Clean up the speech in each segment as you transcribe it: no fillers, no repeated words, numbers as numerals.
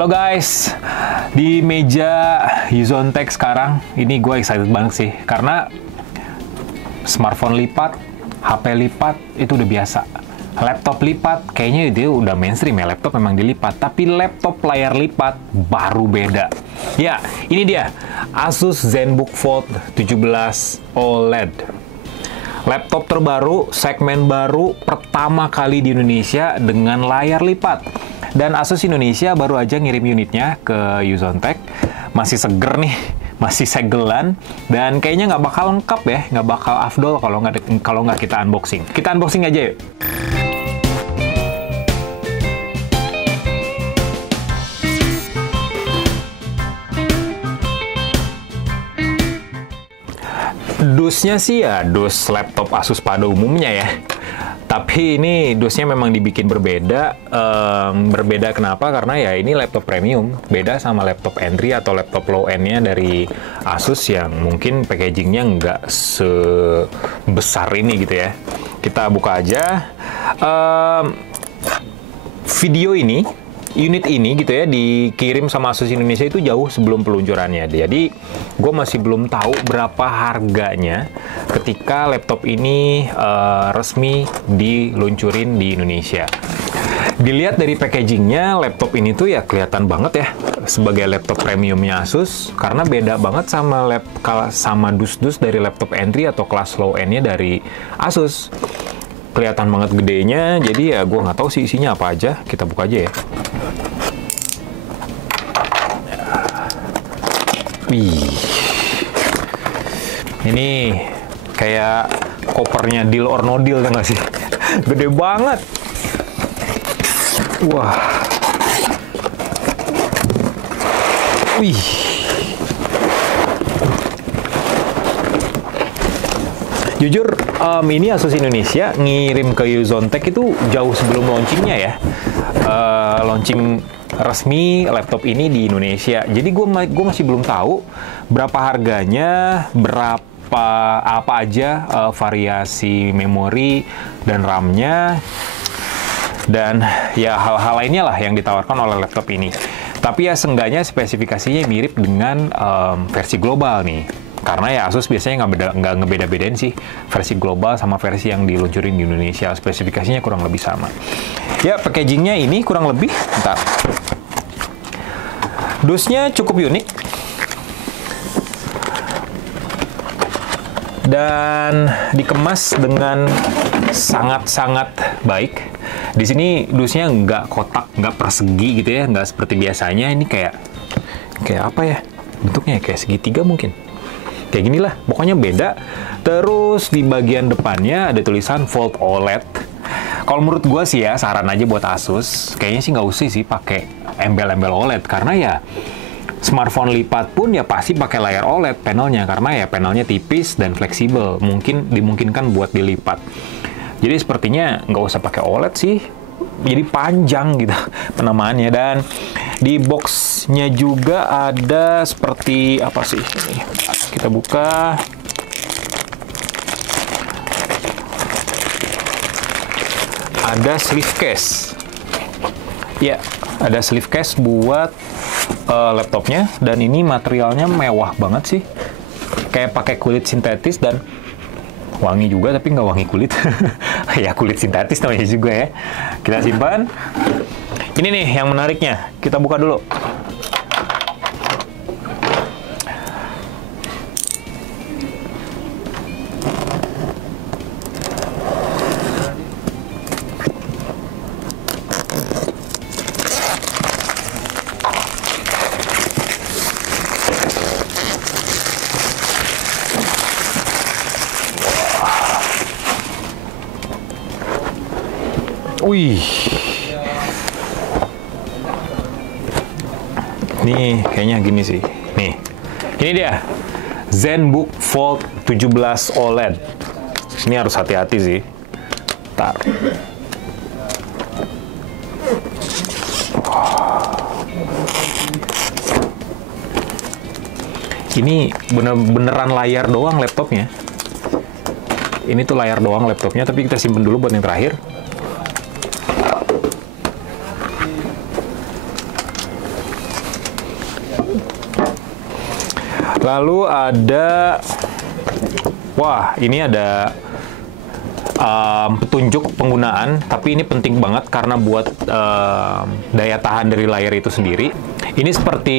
Halo guys, di meja Yuzontech sekarang, ini gue excited banget sih, karena smartphone lipat, HP lipat, itu udah biasa. Laptop lipat, kayaknya itu udah mainstream ya, laptop memang dilipat, tapi laptop layar lipat baru beda. Ya, ini dia, Asus ZenBook Fold 17 OLED. Laptop terbaru, segmen baru, pertama kali di Indonesia dengan layar lipat. Dan Asus Indonesia baru aja ngirim unitnya ke Yuzontech. Masih seger nih, masih segelan. Dan kayaknya nggak bakal lengkap ya, nggak bakal afdol kalau nggak kita unboxing. Kita unboxing aja yuk. Dusnya sih ya dus laptop Asus pada umumnya ya. Tapi ini dusnya memang dibikin berbeda. Berbeda kenapa? Karena ya ini laptop premium. Beda sama laptop entry atau laptop low end-nya dari Asus yang mungkin packagingnya nggak sebesar ini gitu ya. Kita buka aja. Video ini, unit ini gitu ya, dikirim sama Asus Indonesia itu jauh sebelum peluncurannya. Jadi, gue masih belum tahu berapa harganya ketika laptop ini resmi diluncurin di Indonesia. Dilihat dari packagingnya, laptop ini tuh ya kelihatan banget ya sebagai laptop premiumnya Asus, karena beda banget sama dus-dus dari laptop entry atau kelas low end-nya dari Asus. Kelihatan banget gedenya, jadi ya gue nggak tahu sih isinya apa aja. Kita buka aja ya. Wih, ini kayak kopernya Deal or No Deal, tau nggak sih? Gede banget. Wah. Wih. Jujur, ini Asus Indonesia ngirim ke Yuzontech itu jauh sebelum launchingnya ya. Launching resmi laptop ini di Indonesia. Jadi gue masih belum tahu berapa harganya, apa aja variasi memori dan RAM-nya, dan ya hal-hal lainnya lah yang ditawarkan oleh laptop ini. Tapi ya seenggaknya spesifikasinya mirip dengan versi global nih. Karena ya Asus biasanya nggak ngebeda-bedain sih versi global sama versi yang diluncurin di Indonesia. Spesifikasinya kurang lebih sama. Ya, packagingnya ini kurang lebih, bentar. Dusnya cukup unik. Dan dikemas dengan sangat-sangat baik. Di sini dusnya nggak kotak, nggak persegi gitu ya, nggak seperti biasanya. Ini kayak apa ya? Bentuknya kayak segitiga mungkin. Kayak gini lah, pokoknya beda. Terus di bagian depannya ada tulisan Fold OLED. Kalau menurut gue sih ya, saran aja buat Asus, kayaknya sih nggak usah sih pakai embel-embel OLED, karena ya smartphone lipat pun ya pasti pakai layar OLED panelnya, karena ya panelnya tipis dan fleksibel, dimungkinkan buat dilipat. Jadi sepertinya nggak usah pakai OLED sih, jadi panjang gitu penamaannya. Dan di boxnya juga ada seperti apa sih ini? Kita buka. Ada sleeve case. Ya, ada sleeve case buat laptopnya, dan ini materialnya mewah banget sih. Kayak pakai kulit sintetis dan wangi juga, tapi nggak wangi kulit. Ya, kulit sintetis namanya juga ya. Kita simpan. Ini nih yang menariknya. Kita buka dulu. Wih, nih kayaknya gini sih. Nih, ini dia ZenBook Fold 17 OLED. Ini harus hati-hati sih. Ntar. Ini beneran layar doang laptopnya. Ini tuh layar doang laptopnya, tapi kita simpen dulu buat yang terakhir. Lalu ada, wah ini ada petunjuk penggunaan, tapi ini penting banget karena buat daya tahan dari layar itu sendiri. Ini seperti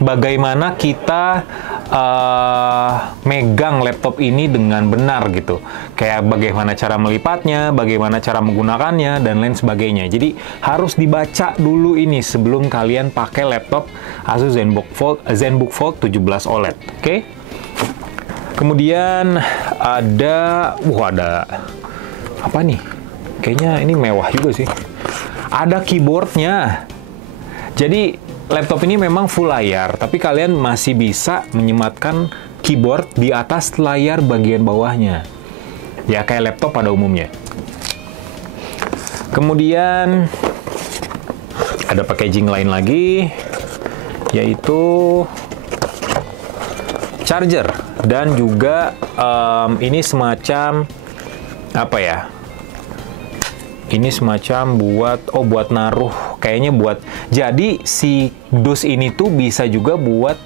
bagaimana kita megang laptop ini dengan benar gitu. Kayak bagaimana cara melipatnya, bagaimana cara menggunakannya, dan lain sebagainya. Jadi harus dibaca dulu ini sebelum kalian pakai laptop Asus ZenBook Fold 17 OLED. Oke? Kemudian ada apa nih? Kayaknya ini mewah juga sih. Ada keyboardnya. Jadi laptop ini memang full layar, tapi kalian masih bisa menyematkan keyboard di atas layar bagian bawahnya. Ya kayak laptop pada umumnya. Kemudian ada packaging lain lagi, yaitu charger. Dan juga ini semacam apa ya? Ini semacam buat naruh, kayaknya jadi si dus ini tuh bisa juga buat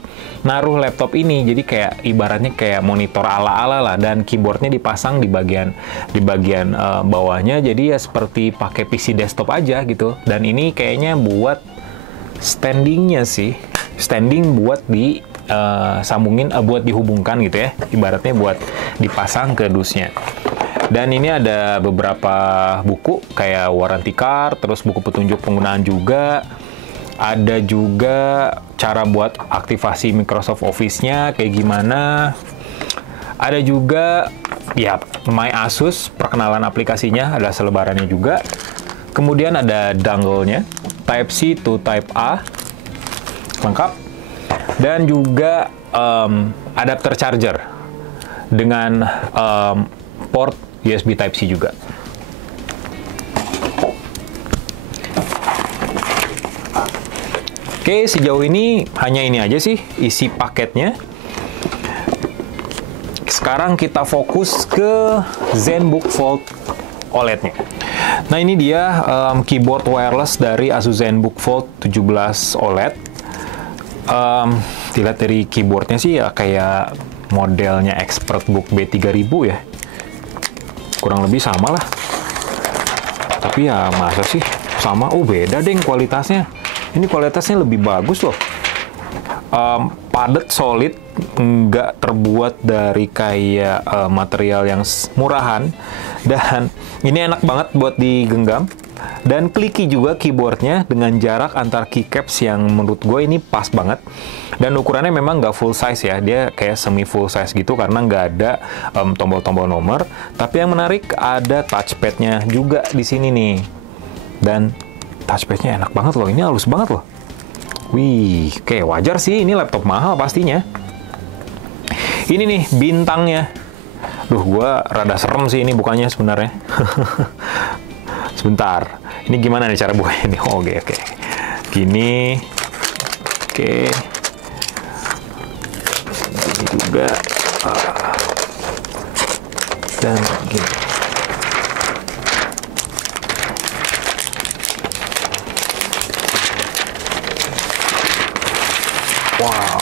naruh laptop ini. Jadi kayak ibaratnya kayak monitor ala-ala lah, dan keyboardnya dipasang di bagian bawahnya. Jadi ya seperti pakai PC desktop aja gitu. Dan ini kayaknya buat standingnya sih, standing buat sambungin, buat dihubungkan gitu ya, ibaratnya buat dipasang ke dusnya. Dan ini ada beberapa buku kayak warranty card, terus buku petunjuk penggunaan juga. Ada juga cara buat aktivasi Microsoft Office-nya kayak gimana. Ada juga ya My Asus, perkenalan aplikasinya, ada selebarannya juga. Kemudian ada dongle-nya, Type C to Type A, lengkap. Dan juga adapter charger dengan port USB Type C juga. Oke, sejauh ini hanya ini aja sih isi paketnya. Sekarang kita fokus ke ZenBook Fold OLED-nya. Nah, ini dia keyboard wireless dari Asus ZenBook Fold 17 OLED. Dilihat dari keyboardnya sih ya kayak modelnya ExpertBook B3000 ya. Kurang lebih sama lah. Tapi ya masa sih sama? Oh beda deh kualitasnya. Ini kualitasnya lebih bagus loh. Padat, solid, nggak terbuat dari kayak material yang murahan. Dan ini enak banget buat digenggam. Dan clicky juga keyboardnya dengan jarak antar keycaps yang menurut gue ini pas banget. Dan ukurannya memang nggak full size ya, dia kayak semi full size gitu karena nggak ada tombol-tombol nomor. Tapi yang menarik ada touchpadnya juga di sini nih. Dan touchpadnya enak banget loh, ini halus banget loh. Wih, kayak wajar sih, ini laptop mahal pastinya. Ini nih bintangnya. Duh, gue rada serem sih ini bukannya sebenarnya. Sebentar, ini gimana nih cara bukanya nih? Oh, oke. Gini, oke. Ini juga, dan gini. Wow.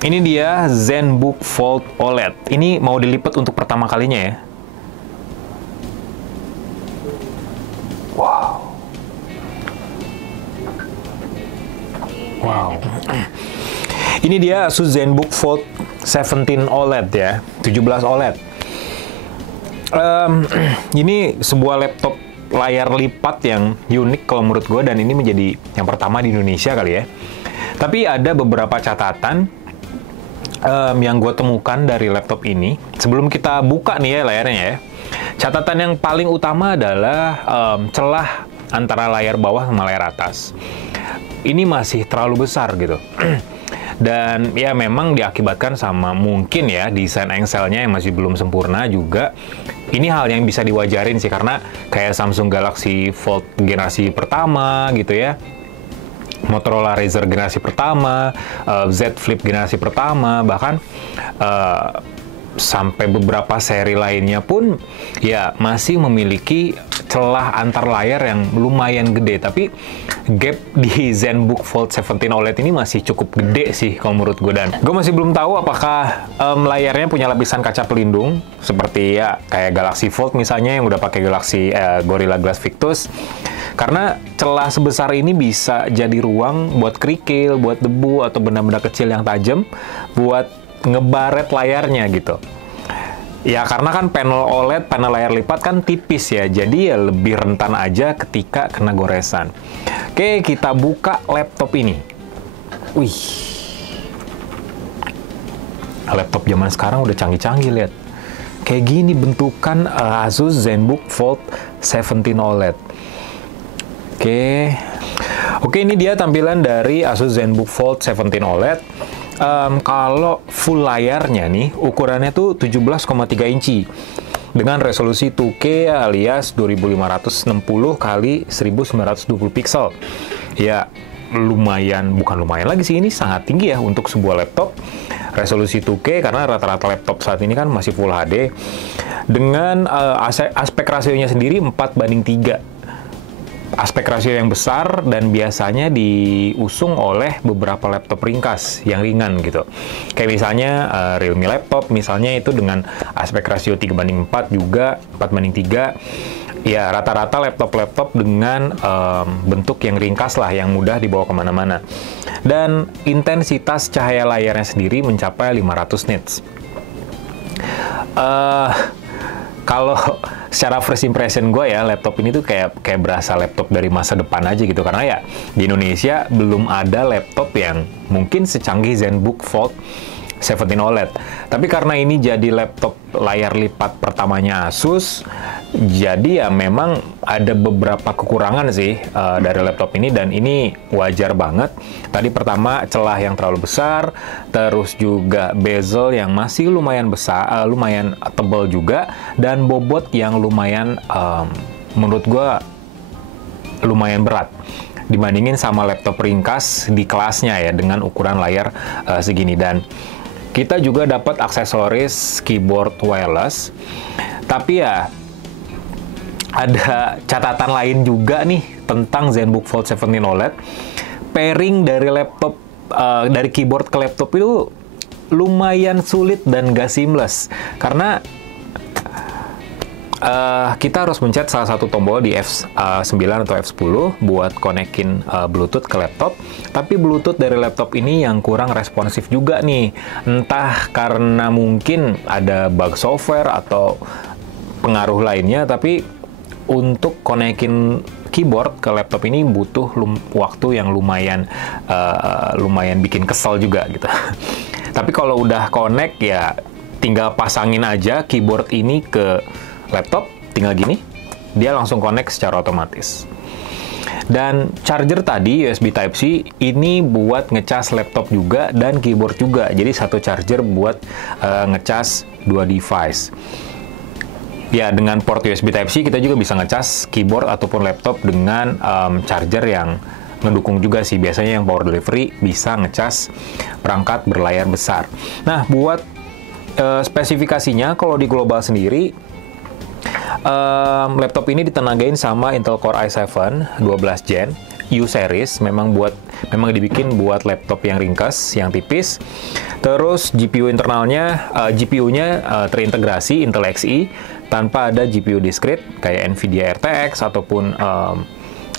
Ini dia ZenBook Fold OLED. Ini mau dilipat untuk pertama kalinya ya. Wow. Ini dia Asus ZenBook Fold 17 OLED ya, 17 OLED. Ini sebuah laptop layar lipat yang unik kalau menurut gue, dan ini menjadi yang pertama di Indonesia kali ya. Tapi ada beberapa catatan yang gue temukan dari laptop ini. Sebelum kita buka nih ya layarnya ya. Catatan yang paling utama adalah celah antara layar bawah sama layar atas. Ini masih terlalu besar gitu. Dan ya memang diakibatkan sama mungkin ya desain engselnya yang masih belum sempurna juga. Ini hal yang bisa diwajarin sih karena kayak Samsung Galaxy Fold generasi pertama gitu ya. Motorola Razr generasi pertama, Z Flip generasi pertama, bahkan sampai beberapa seri lainnya pun ya masih memiliki celah antar layar yang lumayan gede, tapi gap di ZenBook Fold 17 OLED ini masih cukup gede sih kalau menurut gue, dan gue masih belum tahu apakah layarnya punya lapisan kaca pelindung seperti ya kayak Galaxy Fold misalnya yang udah pakai Gorilla Glass Victus, karena celah sebesar ini bisa jadi ruang buat kerikil, buat debu atau benda-benda kecil yang tajam buat ngebaret layarnya gitu. Ya karena kan panel OLED, panel layar lipat kan tipis ya, jadi ya lebih rentan aja ketika kena goresan. Oke, kita buka laptop ini. Wih, laptop zaman sekarang udah canggih-canggih, lihat. Kayak gini bentukan Asus ZenBook Fold 17 OLED. Oke, ini dia tampilan dari Asus ZenBook Fold 17 OLED. Kalau full layarnya nih, ukurannya tuh 17,3 inci dengan resolusi 2K alias 2560 x 1920 pixel. Ya, bukan lumayan lagi sih, ini sangat tinggi ya untuk sebuah laptop. Resolusi 2K karena rata-rata laptop saat ini kan masih Full HD. Dengan aspek rasionya sendiri 4:3. Aspek rasio yang besar dan biasanya diusung oleh beberapa laptop ringkas yang ringan gitu. Kayak misalnya Realme laptop misalnya itu dengan aspek rasio 3:4 juga 4:3. Ya rata-rata laptop-laptop dengan bentuk yang ringkas lah, yang mudah dibawa kemana-mana. Dan intensitas cahaya layarnya sendiri mencapai 500 nits. Kalau secara first impression gue ya, laptop ini tuh kayak berasa laptop dari masa depan aja gitu, karena ya di Indonesia belum ada laptop yang mungkin secanggih ZenBook Fold 17 OLED. Tapi karena ini jadi laptop layar lipat pertamanya Asus, jadi ya memang ada beberapa kekurangan sih dari laptop ini, dan ini wajar banget. Tadi pertama celah yang terlalu besar, terus juga bezel yang masih lumayan besar, lumayan tebal juga, dan bobot yang lumayan menurut gua lumayan berat dibandingin sama laptop ringkas di kelasnya ya dengan ukuran layar segini. Dan kita juga dapat aksesoris keyboard wireless, tapi ya ada catatan lain juga nih tentang ZenBook Fold 17 OLED. Pairing dari laptop, dari keyboard ke laptop itu lumayan sulit dan gak seamless, karena kita harus mencet salah satu tombol di F9 atau F10 buat konekin Bluetooth ke laptop. Tapi Bluetooth dari laptop ini yang kurang responsif juga nih. Entah karena mungkin ada bug software atau pengaruh lainnya, tapi untuk konekin keyboard ke laptop ini butuh waktu yang lumayan bikin kesel juga gitu. Tapi kalau udah connect ya tinggal pasangin aja keyboard ini ke laptop, tinggal gini, dia langsung connect secara otomatis. Dan charger tadi USB Type-C ini buat ngecas laptop juga dan keyboard juga. Jadi satu charger buat ngecas dua device. Ya, dengan port USB Type-C kita juga bisa ngecas keyboard ataupun laptop dengan charger yang ngedukung juga sih. Biasanya yang power delivery bisa ngecas perangkat berlayar besar. Nah, buat spesifikasinya kalau di global sendiri, laptop ini ditenagain sama Intel Core i7 12 Gen U series, memang dibikin buat laptop yang ringkas, yang tipis. Terus GPU internalnya, GPU-nya terintegrasi Intel Xe tanpa ada GPU discrete kayak Nvidia RTX ataupun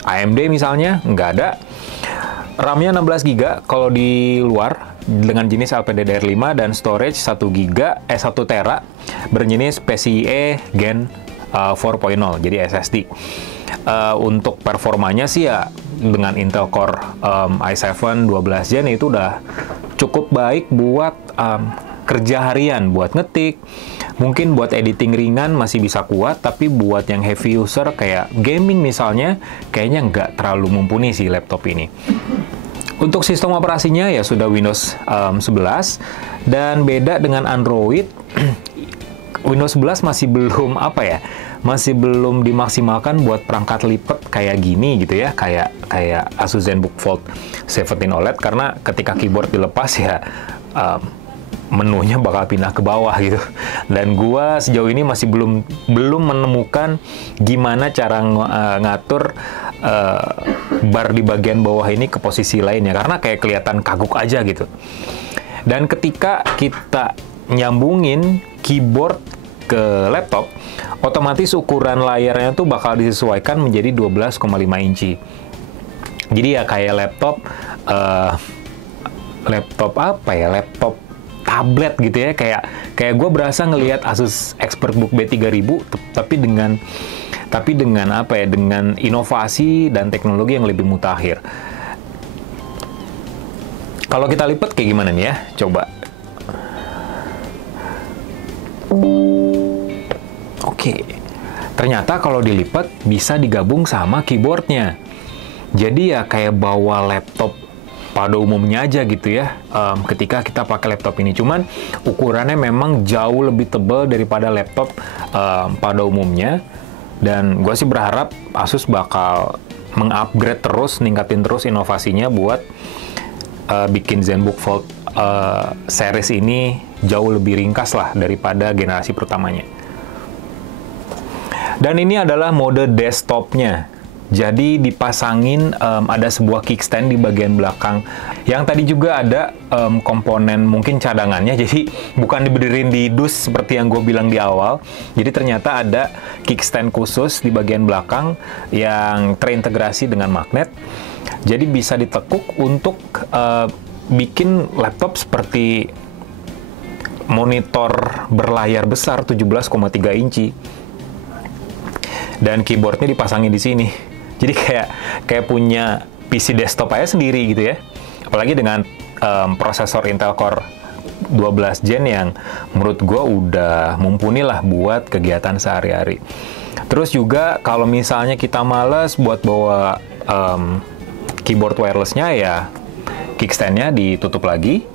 AMD misalnya, nggak ada. RAM-nya 16 GB kalau di luar dengan jenis LPDDR5 dan storage 1 TB berjenis PCIe Gen 4.0, jadi SSD. Untuk performanya sih ya dengan Intel Core i7 12 Gen itu udah cukup baik buat kerja harian, buat ngetik, mungkin buat editing ringan masih bisa kuat, tapi buat yang heavy user kayak gaming misalnya, kayaknya nggak terlalu mumpuni sih laptop ini. Untuk sistem operasinya ya sudah Windows 11, dan beda dengan Android, Windows 11 masih belum masih belum dimaksimalkan buat perangkat lipat kayak gini gitu ya, kayak Asus ZenBook Fold 17 OLED, karena ketika keyboard dilepas ya menunya bakal pindah ke bawah gitu. Dan gua sejauh ini masih belum menemukan gimana cara ngatur bar di bagian bawah ini ke posisi lainnya, karena kayak kelihatan kagok aja gitu. Dan ketika kita nyambungin keyboard ke laptop, otomatis ukuran layarnya tuh bakal disesuaikan menjadi 12,5 inci. Jadi ya kayak laptop apa ya, laptop tablet gitu ya, kayak gue berasa ngelihat Asus ExpertBook B3000 tapi dengan apa ya, dengan inovasi dan teknologi yang lebih mutakhir. Kalau kita lipat kayak gimana nih ya, coba. Oke, ternyata kalau dilipat bisa digabung sama keyboardnya. Jadi ya kayak bawa laptop pada umumnya aja gitu ya, ketika kita pakai laptop ini. Cuman ukurannya memang jauh lebih tebal daripada laptop pada umumnya. Dan gue sih berharap Asus bakal mengupgrade terus, ningkatin terus inovasinya buat bikin ZenBook Fold series ini jauh lebih ringkas lah daripada generasi pertamanya. Dan ini adalah mode desktopnya. Jadi dipasangin ada sebuah kickstand di bagian belakang. Yang tadi juga ada komponen mungkin cadangannya, jadi bukan diberdiriin di dus seperti yang gue bilang di awal. Jadi ternyata ada kickstand khusus di bagian belakang yang terintegrasi dengan magnet. Jadi bisa ditekuk untuk bikin laptop seperti monitor berlayar besar 17,3 inci. Dan keyboardnya dipasangin di sini. Jadi kayak punya PC desktop aja sendiri gitu ya. Apalagi dengan prosesor Intel Core 12 Gen yang menurut gue udah mumpuni lah buat kegiatan sehari-hari. Terus juga kalau misalnya kita males buat bawa keyboard wirelessnya, ya kickstand-nya ditutup lagi.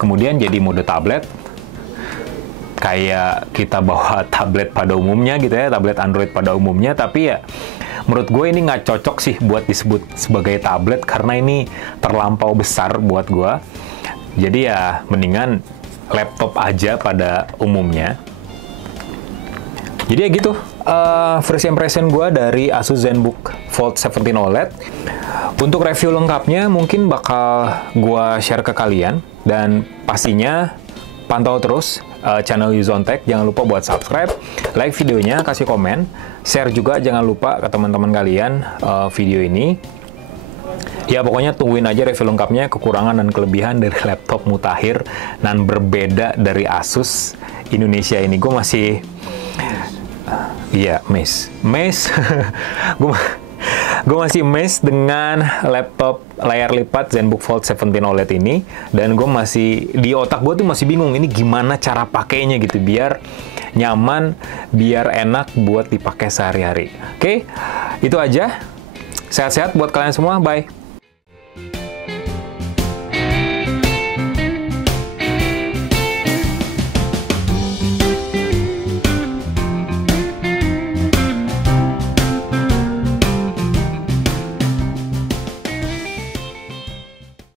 Kemudian jadi mode tablet. Kayak kita bawa tablet pada umumnya gitu ya, tablet Android pada umumnya, tapi ya menurut gue ini nggak cocok sih buat disebut sebagai tablet karena ini terlampau besar buat gue. Jadi ya mendingan laptop aja pada umumnya. Jadi ya gitu, first impression gue dari Asus ZenBook Fold 17 OLED. Untuk review lengkapnya mungkin bakal gue share ke kalian, dan pastinya pantau terus channel Yuzon Tech. Jangan lupa buat subscribe, like videonya, kasih komen, share juga jangan lupa ke teman-teman kalian video ini. Ya pokoknya tungguin aja review lengkapnya, kekurangan dan kelebihan dari laptop mutakhir dan berbeda dari Asus Indonesia ini. Gue masih gue masih amazed dengan laptop layar lipat ZenBook Fold 17 OLED ini, dan gue masih, di otak gue tuh masih bingung ini gimana cara pakainya gitu biar nyaman, biar enak buat dipakai sehari-hari. Oke, itu aja. Sehat-sehat buat kalian semua, bye.